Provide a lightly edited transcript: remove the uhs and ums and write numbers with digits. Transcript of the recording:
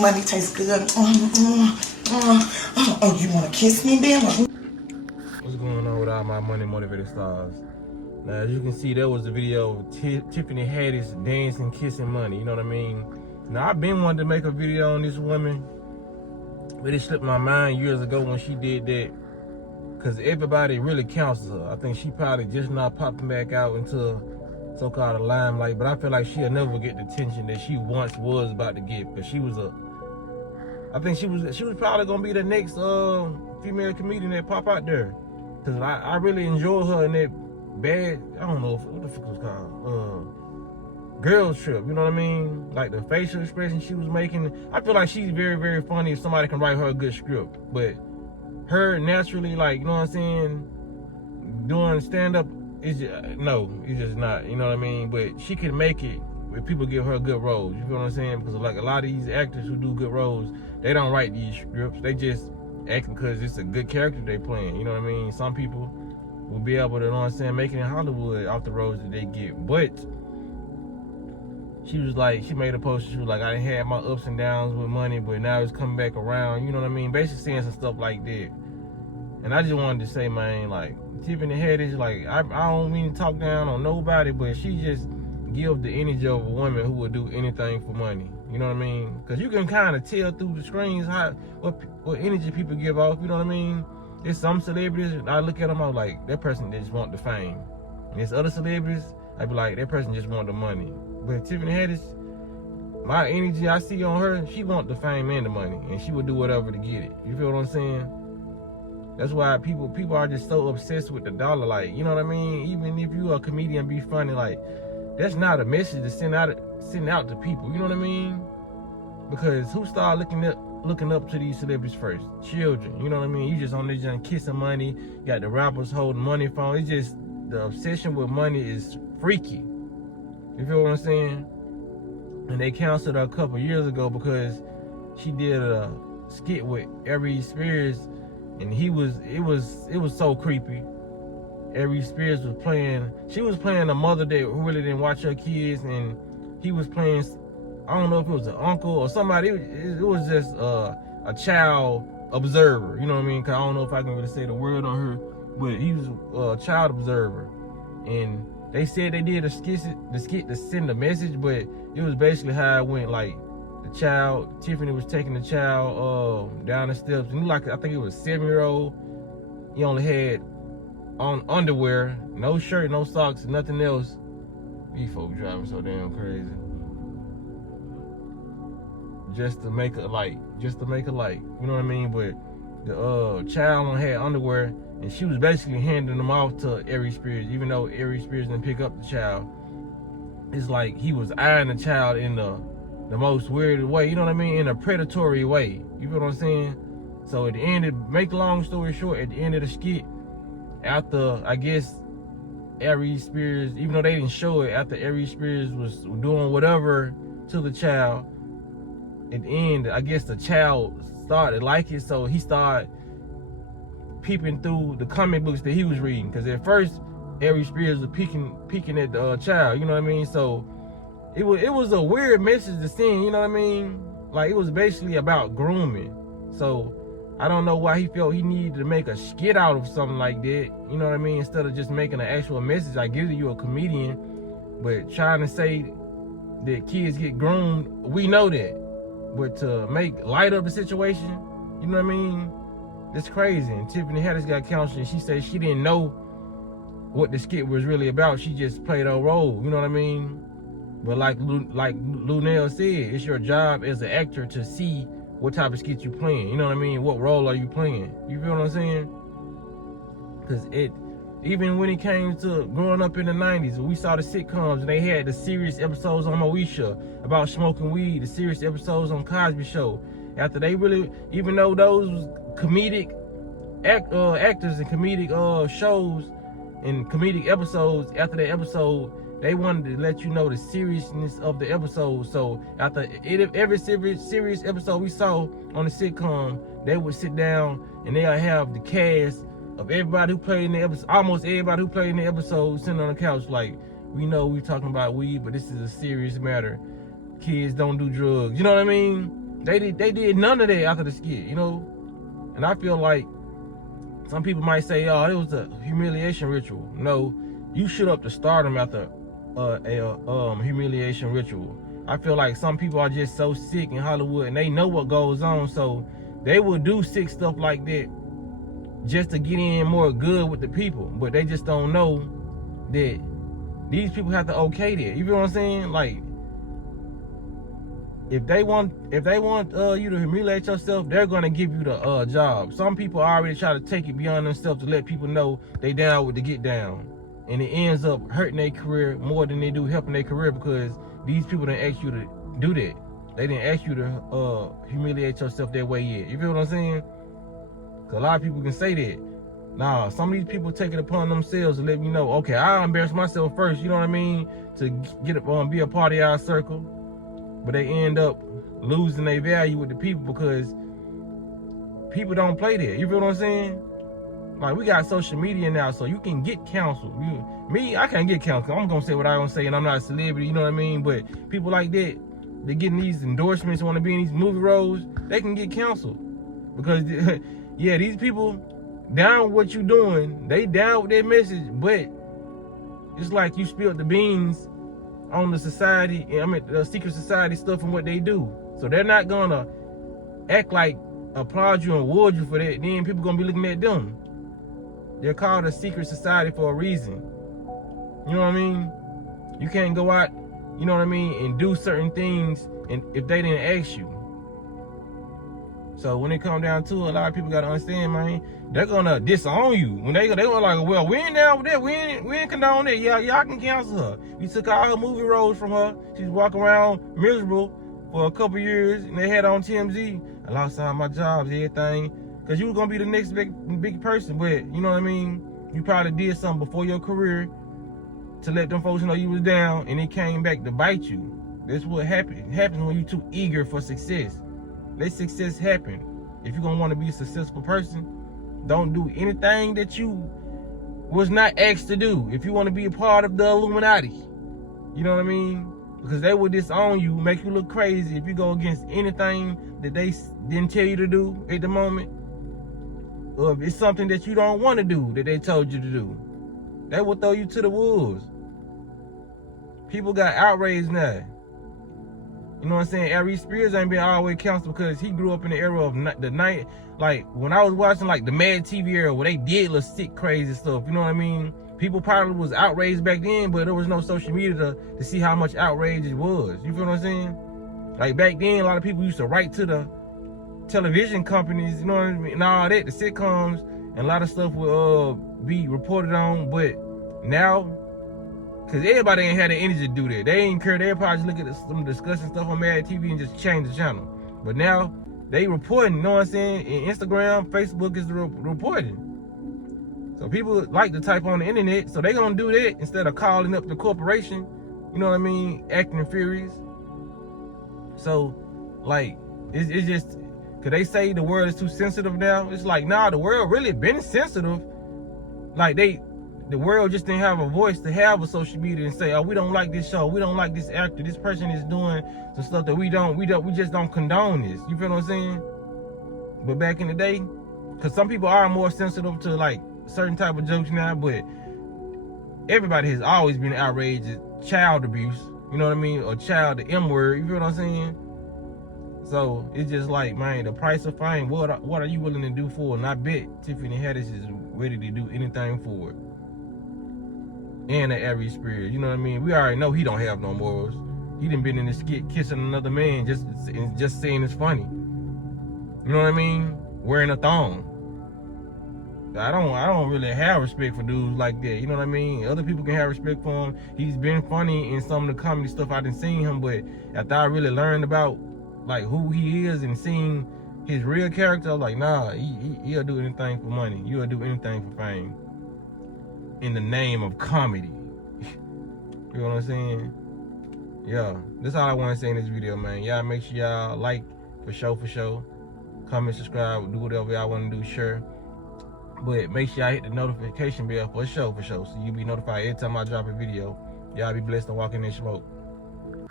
Money tastes good. Oh, you want to kiss me, then? What's going on with all my money motivated stars? Now, as you can see, there was a video of Tiffany Haddish dancing, kissing money. You know what I mean? Now, I've been wanting to make a video on this woman, but it slipped my mind years ago when she did that, because everybody really counts her. I think she probably just not popping back out into so-called limelight, but I feel like she'll never get the attention that she once was about to get, because I think she was probably gonna be the next female comedian that pop out there, because I really enjoy her in that bad, I don't know what the fuck it was called, Girls Trip. You know what I mean? Like the facial expression she was making. I feel like she's very, very funny if somebody can write her a good script. But her naturally, like, you know what I'm saying, doing stand up is no, it's just not. You know what I mean? But she can make it if people give her good roles. You feel what I'm saying? Because like a lot of these actors who do good roles, they don't write these scripts. They just acting because it's a good character they playing. You know what I mean? Some people will be able to, you know what I'm saying, make it in Hollywood off the roles that they get. But she was like, she made a post. She was like, I done had my ups and downs with money, but now it's coming back around. You know what I mean? Basically saying some stuff like that. And I just wanted to say, man, like, Tiffany Haddish, like, I don't mean to talk down on nobody, but she just give the energy of a woman who would do anything for money. You know what I mean? Because you can kind of tell through the screens what energy people give off. You know what I mean? There's some celebrities, I look at them, I'm like, that person just want the fame. And there's other celebrities, I be like, that person just want the money. But Tiffany Haddish, my energy I see on her, she want the fame and the money, and she would do whatever to get it. You feel what I'm saying? That's why people are just so obsessed with the dollar. Like, you know what I mean? Even if you a comedian, be funny, like, that's not a message to send out to people. You know what I mean? Because who started looking up to these celebrities first? Children. You know what I mean? You just on there just kissing money. You got the rappers holding money phone. It's just, the obsession with money is freaky. You feel what I'm saying? And they canceled her a couple years ago because she did a skit with Aries Spears, and it was so creepy. Aries Spears was playing, she was playing a mother that really didn't watch her kids, and he was playing, I don't know if it was an uncle or somebody. It was just a child observer. You know what I mean? Cause I don't know if I can really say the word on her, but he was a child observer. And they said they did the skit to send a message, but it was basically how it went. Like, the child, Tiffany was taking the child down the steps, and like, I think it was a 7-year-old. He only had on underwear, no shirt, no socks, nothing else. These folks driving so damn crazy. Just to make a light. You know what I mean? But the child only had underwear, and she was basically handing them off to Aries Spears, even though Aries Spears didn't pick up the child. It's like he was eyeing the child in the most weird way, you know what I mean? In a predatory way. You feel what I'm saying? So at the end, make a long story short, at the end of the skit, after, I guess, Aries Spears, even though they didn't show it, after Aries Spears was doing whatever to the child, at the end, I guess the child started like it, so he started peeping through the comic books that he was reading. Because at first, Aries Spears was peeking at the child, you know what I mean? So it was a weird message to send, you know what I mean? Like, it was basically about grooming. So I don't know why he felt he needed to make a skit out of something like that, you know what I mean? Instead of just making an actual message. I get it, you're a comedian, but trying to say that kids get groomed, we know that. But to make light of the situation, you know what I mean? It's crazy. And Tiffany Haddish got counseled, and she said she didn't know what the skit was really about. She just played her role, you know what I mean? But like Lunel said, it's your job as an actor to see what type of skit you playing. You know what I mean? What role are you playing? You feel what I'm saying? Because even when it came to growing up in the 90s, we saw the sitcoms, and they had the serious episodes on Moesha about smoking weed, the serious episodes on Cosby Show. After they really, even though those was comedic actors and comedic shows and comedic episodes, after that episode, they wanted to let you know the seriousness of the episode. So after every serious episode we saw on the sitcom, they would sit down and they'll have the cast of everybody who played in the episode, almost everybody who played in the episode, sitting on the couch like, we know we're talking about weed, but this is a serious matter. Kids don't do drugs. You know what I mean? They did none of that after the skit, you know. And I feel like some people might say, "Oh, it was a humiliation ritual." No, you shoot up to stardom after a humiliation ritual. I feel like some people are just so sick in Hollywood and they know what goes on, so they will do sick stuff like that just to get in more good with the people. But they just don't know that these people have to okay that. You feel what I'm saying? Like, if they want you to humiliate yourself, they're gonna give you the job. Some people already try to take it beyond themselves to let people know they down with the get down, and it ends up hurting their career more than they do helping their career, because these people didn't ask you to do that. They didn't ask you to humiliate yourself that way yet. You feel what I'm saying? Cause a lot of people can say that. Nah, some of these people take it upon themselves to let me know, okay, I'll embarrass myself first, you know what I mean, to get be a part of our circle. But they end up losing their value with the people because people don't play that. You feel what I'm saying? Like, we got social media now, so you can get counsel. Me, I can't get counsel. I'm gonna say what I want to say, and I'm not a celebrity, you know what I mean? But people like that, they getting these endorsements, want to be in these movie roles, they can get counsel. Because, yeah, these people down with what you doing, they down with their message, but it's like you spilled the beans on the society, the secret society stuff and what they do. So they're not gonna act like applaud you and award you for that. Then people gonna be looking at them. They're called a secret society for a reason. You know what I mean? You can't go out, you know what I mean, and do certain things and if they didn't ask you. So when it come down to it, a lot of people gotta understand, man, they're gonna disown you. When they were like, well, we ain't down with that, we ain't condone that. Yeah, y'all can cancel her. We took all her movie roles from her. She's walking around miserable for a couple years, and they had on TMZ. I lost all my jobs, everything, because you were gonna be the next big person. But you know what I mean? You probably did something before your career to let them folks know you was down, and it came back to bite you. That's what happens when you're too eager for success. Let success happen. If you're gonna want to be a successful person, don't do anything that you was not asked to do. If you want to be a part of the Illuminati, you know what I mean? Because they will disown you, make you look crazy if you go against anything that they didn't tell you to do at the moment. Or if it's something that you don't want to do that they told you to do, they will throw you to the wolves. People got outraged now. You know what I'm saying? Aries Spears ain't been always counseled because he grew up in the era of the night. Like, when I was watching, like, the Mad TV era where they did little sick, crazy stuff, you know what I mean? People probably was outraged back then, but there was no social media to see how much outrage it was. You feel what I'm saying? Like, back then, a lot of people used to write to the television companies, you know what I mean, and all that, the sitcoms, and a lot of stuff will be reported on. But now, because everybody ain't had the energy to do that. They ain't care. They probably just look at some discussing stuff on Mad TV and just change the channel. But now, they reporting, you know what I'm saying? And Instagram, Facebook is reporting. So people like to type on the internet, so they gonna do that instead of calling up the corporation, you know what I mean, acting furious. So, like, it's just, cause they say the world is too sensitive now. It's like, nah, the world really been sensitive. Like, the world just didn't have a voice to have a social media and say, oh, we don't like this show, we don't like this actor, this person is doing some stuff that we just don't condone this. You feel what I'm saying? But back in the day, because some people are more sensitive to, like, certain type of jokes now, but everybody has always been outraged at child abuse, you know what I mean, or child, the M word, you feel what I'm saying? So it's just like, man, the price of fame, what are you willing to do for it? And I bet Tiffany Haddish is ready to do anything for it. And the Aries Spears, you know what I mean? We already know he don't have no morals. He done been in the skit kissing another man just saying it's funny. You know what I mean? Wearing a thong. I don't really have respect for dudes like that. You know what I mean? Other people can have respect for him. He's been funny in some of the comedy stuff I done seen him, but after I really learned about, like, who he is and seeing his real character, I was like, nah, he'll do anything for money. He'll do anything for fame. In the name of comedy. You know what I'm saying? Yeah, that's all I want to say in this video, man. Y'all make sure y'all like, for sure. Comment, subscribe, do whatever y'all want to do, sure. But make sure y'all hit the notification bell for sure, so you'll be notified every time I drop a video. Y'all be blessed and walk in this smoke.